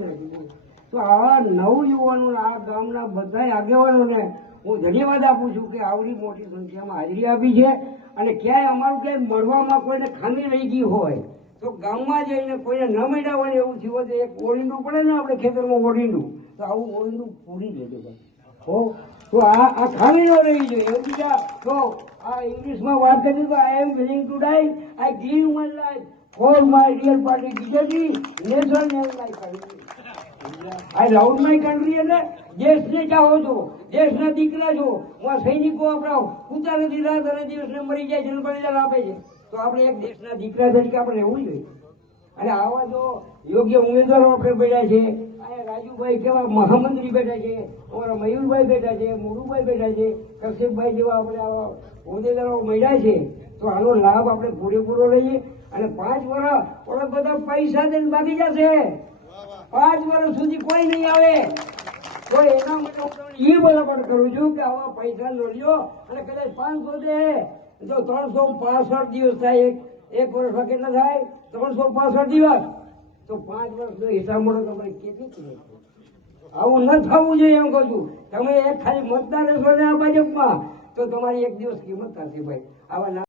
જ નથી. તો આવા નવયુવાનો આ ગામના બધા આગેવાનોને હું ધન્યવાદ આપું છું કે આવડી મોટી સંખ્યામાં હાજરી આપી છે. અને ક્યાંય અમારું ક્યાંય મળવામાં કોઈને ખામી રહી ગઈ હોય તો ગામમાં જઈને કોઈને ન મળ્યા હોય એવું થયું હોય તો એક ઓળીંડું પડે ને આપણે ખેતરમાં ઓળીંડું, તો આવું ઓળીંડું પૂરી દેજો ભાઈ. તો આ ખામી ન રહી જોઈએ. એવું બીજા તો આ ઇંગ્લિશમાં વાત કરી તો I am willing to die, I give my life for my real party BJP national life. I love my country એટલે દેશને ચાહો છો, દેશના દીકરા છો. હું સૈનિકો આપણા પૂતા નથી રાત અને દિવસને મરી જાય છે, બલિદાન આપે છે. તો આપણે એક દેશના દીકરા તરીકે આપણે રહેવું જોઈએ. અને આવા જો યોગ્ય ઉમેદવારો આપણે બેઠા છે. અહીંયા રાજુભાઈ કેવા મહામંત્રી બેઠા છે, અમારા મયુરભાઈ બેઠા છે, મોરુભાઈ બેઠા છે, કશ્યપભાઈ જેવા આપણે આવા હોદ્દેદારો મળ્યા છે. તો આનો લાભ આપણે પૂરેપૂરો લઈએ. અને 5 વર્ષ બધા પૈસા દઈને બાકી જશે. 5 વર્ષ સુધી કોઈ નહીં આવે. તો એના માટે હું તમને એ બરાબર કરું છું કે આવા પૈસા લો લ્યો અને કદાચ 500 દે તો 365 દિવસ થાય. એક વર્ષમાં કેટલા થાય? 365 દિવસ. તો 5 વર્ષનો હિસાબ મળો તો ભાઈ કેટલી. આવું ન થવું જોઈએ એમ કહું છું. તમે એક ખાલી મતદાર રહેશો ને આ ભાજપમાં તો તમારી એક દિવસ કિંમત થશે ભાઈ. આવા